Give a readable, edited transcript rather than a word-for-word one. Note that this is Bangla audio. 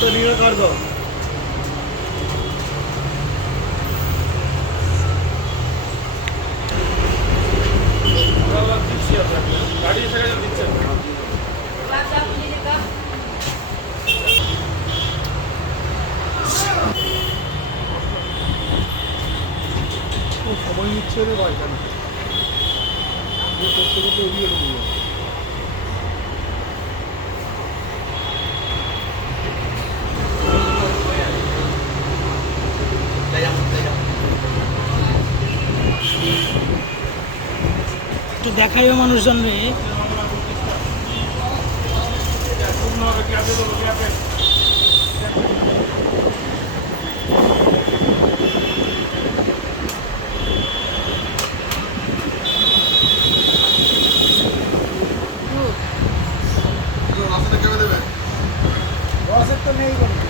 तो नीला कर दो। गाड़ी से दिच्छे তো সময় নিচ্ছে রে ভাই কেন যে করতে করতে এগিয়ে নিয়ে একটু দেখাইও মানুষজন রে। तो नहीं